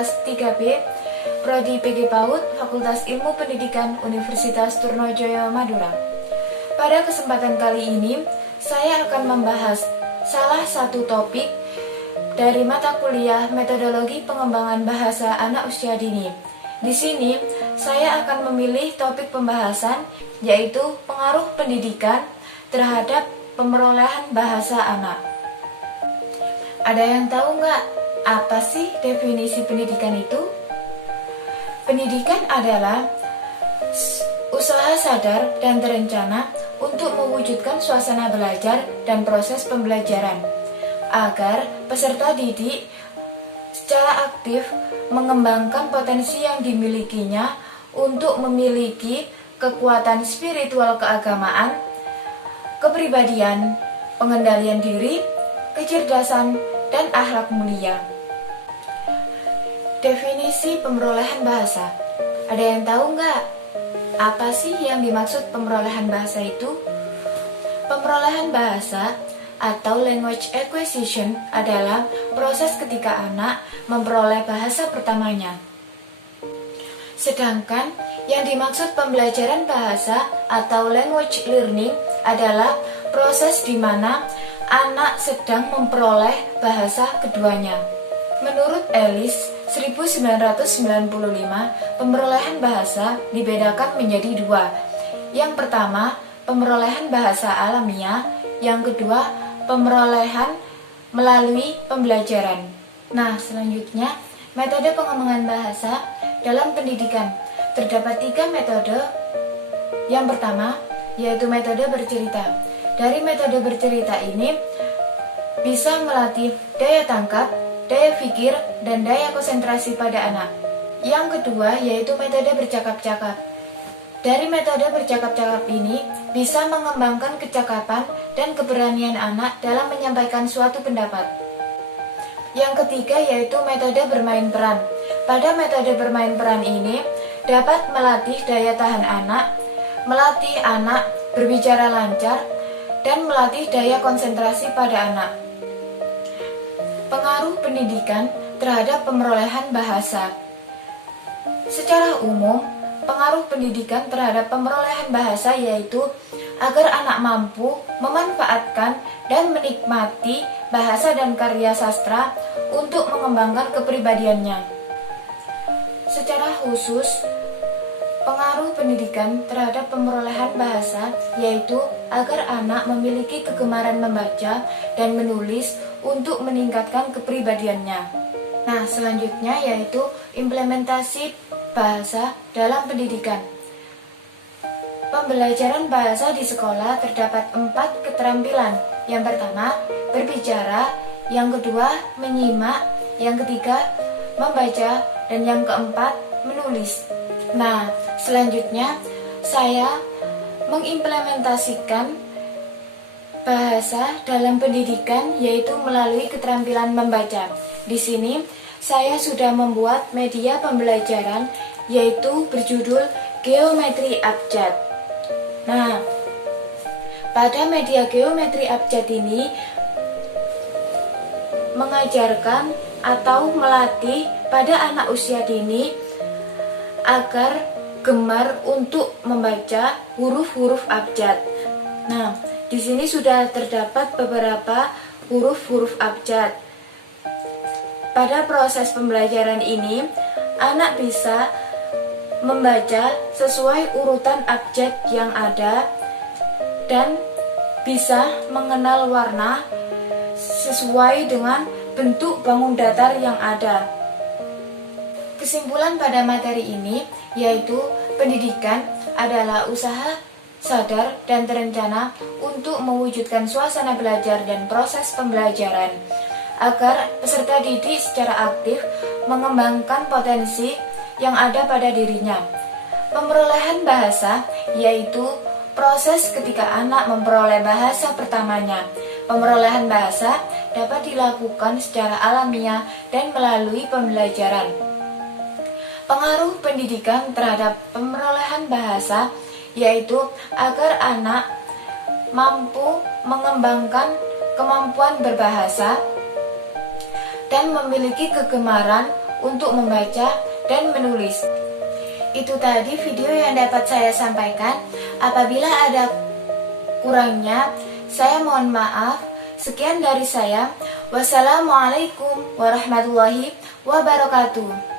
kelas 3B, Prodi PG PAUD, Fakultas Ilmu Pendidikan Universitas Trunojoyo Madura. Pada kesempatan kali ini, saya akan membahas salah satu topik dari mata kuliah Metodologi Pengembangan Bahasa Anak Usia Dini. Di sini, saya akan memilih topik pembahasan yaitu pengaruh pendidikan terhadap pemerolehan bahasa anak. Ada yang tahu nggak apa sih definisi pendidikan itu? Pendidikan adalah usaha sadar dan terencana untuk mewujudkan suasana belajar dan proses pembelajaran agar peserta didik secara aktif mengembangkan potensi yang dimilikinya untuk memiliki kekuatan spiritual keagamaan, kepribadian, pengendalian diri, kecerdasan, dan akhlak mulia. Definisi pemerolehan bahasa. Ada yang tahu nggak? Apa sih yang dimaksud pemerolehan bahasa itu? Pemerolehan bahasa atau language acquisition adalah proses ketika anak memperoleh bahasa pertamanya. Sedangkan yang dimaksud pembelajaran bahasa atau language learning adalah proses di mana anak sedang memperoleh bahasa keduanya. Menurut Ellis, 1995, pemerolehan bahasa dibedakan menjadi dua. Yang pertama, pemerolehan bahasa alamiah. Yang kedua, pemerolehan melalui pembelajaran. Nah, selanjutnya, metode pengembangan bahasa dalam pendidikan. Terdapat 3 metode. Yang pertama, yaitu metode bercerita. Dari metode bercerita ini bisa melatih daya tangkap, daya pikir, dan daya konsentrasi pada anak. Yang kedua yaitu metode bercakap-cakap. Dari metode bercakap-cakap ini bisa mengembangkan kecakapan dan keberanian anak dalam menyampaikan suatu pendapat. Yang ketiga yaitu metode bermain peran. Pada metode bermain peran ini dapat melatih daya tahan anak, melatih anak berbicara lancar, dan melatih daya konsentrasi pada anak. Pengaruh pendidikan terhadap pemerolehan bahasa. Secara umum, pengaruh pendidikan terhadap pemerolehan bahasa yaitu agar anak mampu memanfaatkan dan menikmati bahasa dan karya sastra untuk mengembangkan kepribadiannya. Secara khusus, pengaruh pendidikan terhadap pemerolehan bahasa yaitu agar anak memiliki kegemaran membaca dan menulis untuk meningkatkan kepribadiannya. Nah, selanjutnya yaitu implementasi bahasa dalam pendidikan. Pembelajaran bahasa di sekolah terdapat 4 keterampilan. Yang pertama, berbicara, yang kedua, menyimak, yang ketiga, membaca, dan yang keempat, menulis. Nah, selanjutnya saya mengimplementasikan bahasa dalam pendidikan yaitu melalui keterampilan membaca. Di sini saya sudah membuat media pembelajaran yaitu berjudul Geometri Abjad. Nah, pada media Geometri Abjad ini mengajarkan atau melatih pada anak usia dini agar gemar untuk membaca huruf-huruf abjad. Nah, di sini sudah terdapat beberapa huruf-huruf abjad. Pada proses pembelajaran ini, anak bisa membaca sesuai urutan abjad yang ada dan bisa mengenal warna sesuai dengan bentuk bangun datar yang ada. Kesimpulan pada materi ini yaitu pendidikan adalah usaha sadar dan terencana untuk mewujudkan suasana belajar dan proses pembelajaran agar peserta didik secara aktif mengembangkan potensi yang ada pada dirinya. Pemerolehan bahasa yaitu proses ketika anak memperoleh bahasa pertamanya. Pemerolehan bahasa dapat dilakukan secara alamiah dan melalui pembelajaran. Pengaruh pendidikan terhadap pemerolehan bahasa yaitu agar anak mampu mengembangkan kemampuan berbahasa dan memiliki kegemaran untuk membaca dan menulis. Itu tadi video yang dapat saya sampaikan. Apabila ada kurangnya, saya mohon maaf. Sekian dari saya. Wassalamualaikum warahmatullahi wabarakatuh.